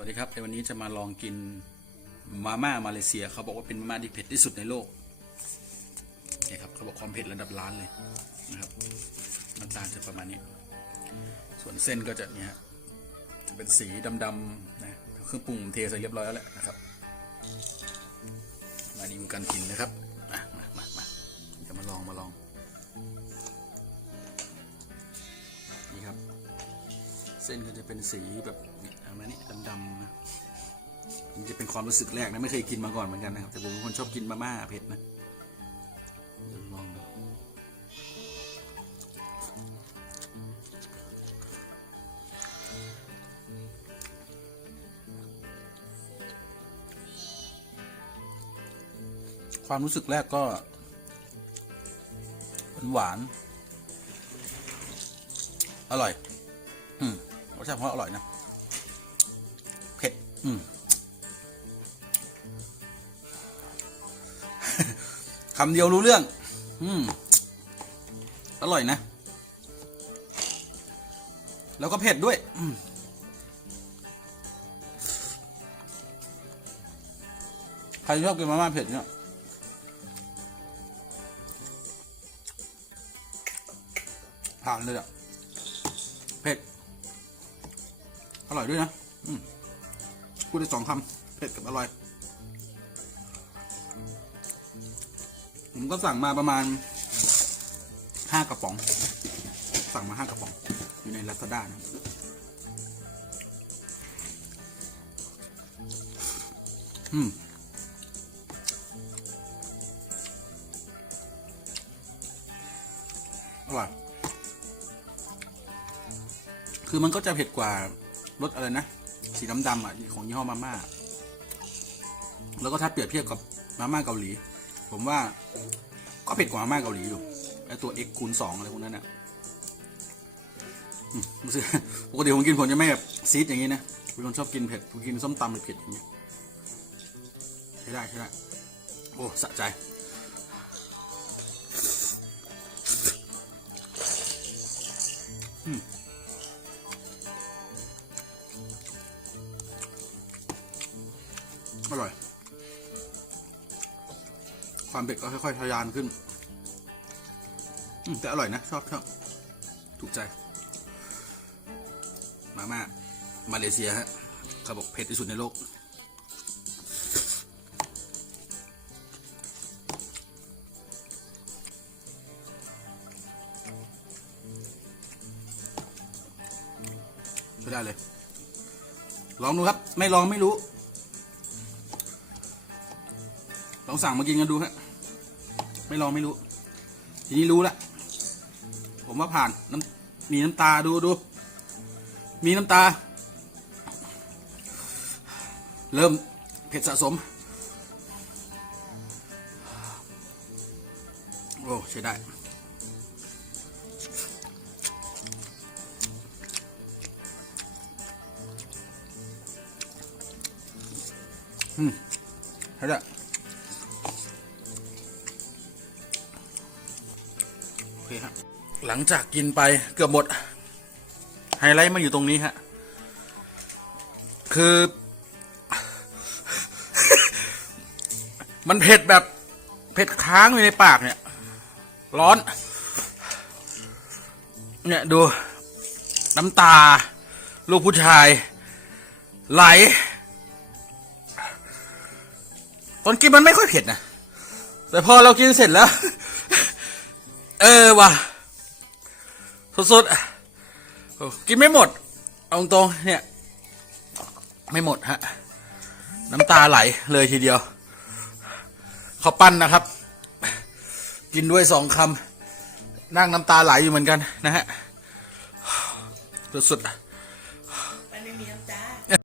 วัสดีครับในวันนี้จะมาลองกินมาม่ามาเลเซียเขาบอกว่าเป็นมาม่าที่เผ็ดที่สุดในโลกนี่ครับเขาบอกความเผ็ดระดับล้านเลยนะครับหน้าตาจะประมาณนี้ ส่วนเส้นก็จะเนี่ยจะเป็นสีดำๆนะเครื่องปรุงเทใส่เรียบร้อยแล้วแหละนะครับมาดีดูการกินนะครับมามามามาจะมาลองมาลองนี่ครับ เส้นก็จะเป็นสีแบบนี้ป ระนี้ดำๆนะนี่จะเป็นความรู้สึกแรกนะไม่เคยกินมาก่อนเหมือนกันนะครับ แต่ผมเป็นคนชอบกินมาม่าเผ็ดนะลองดูความรู้สึกแรกก็หวาน อร่อย อืมรสชาติของเขาอร่อยนะ คำเดียวรู้เรื่อง อืม อร่อยนะ แล้วก็เผ็ดด้วยอืมใครชอบกินมาม่าเผ็ดเนี่ยผ่านเลยอะเผ็ด อร่อยด้วยนะ อืม พูดได้สองคำเผ็ดกับอร่อย ผมก็สั่งมาประมาณห้ากระป๋อง สั่งมาห้ากระป๋อง อยู่ในลาซาด้านะอืมอร่อย คือมันก็จะเผ็ดกว่ารสอะไรนะ สีดำดำๆอะของยี่ห้อมาม่าแล้วก็ถ้าเปรียบเทียบกับมาม่าเกาหลี ผมว่าก็เผ็ดกว่ามาม่าเกาหลีอยู่ไอตัว x คูณสองอะไรพวกนั้นอะรู้สึกปกติผมกินผมจะไม่แบบซีดอย่างนี้นะเป็นคนชอบกินเผ็ดผมกินส้มตำเผ็ดอย่างนี้ใช้ได้ใช้ได้โอ้สะใจอ อร่อย ความเผ็ดก็ค่อยๆทะยานขึ้นอืมแต่อร่อยนะ ชอบชอบถูกใจ มาม่ามาเลเซียฮะเขาบอกเผ็ดที่สุดในโลกใช้ได้เลย ลองดูครับ ไม่ลองไม่รู้ ลองสั่งมากินกันดูฮะไม่ลองไม่รู้ ทีนี้รู้ละผมว่าผ่านน้ำมีน้ำตาดูดู มีน้ำตา เริ่มเผ็ดสะสม โอ้ใช้ได้อืมใช้ได้ เคฮะหลังจากกินไปเกือบหมด ไฮไลท์มันอยู่ตรงนี้ฮะ คือ มันเผ็ดแบบ เผ็ดค้างอยู่ในปากเนี่ย ร้อน เนี่ยดู น้ำตา ลูกผู้ชาย ไหล ตอนกินมันไม่ค่อยเผ็ดนะ แต่พอเรากินเสร็จแล้ว เออว่ะสุดๆกินไม่หมด เอาตรงเนี่ย ไม่หมดฮะ น้ำตาไหลเลยทีเดียวข้าวปั้นนะครับ กินด้วยสองคำนั่งน้ำตาไหลอยู่เหมือนกันนะฮะสุดๆ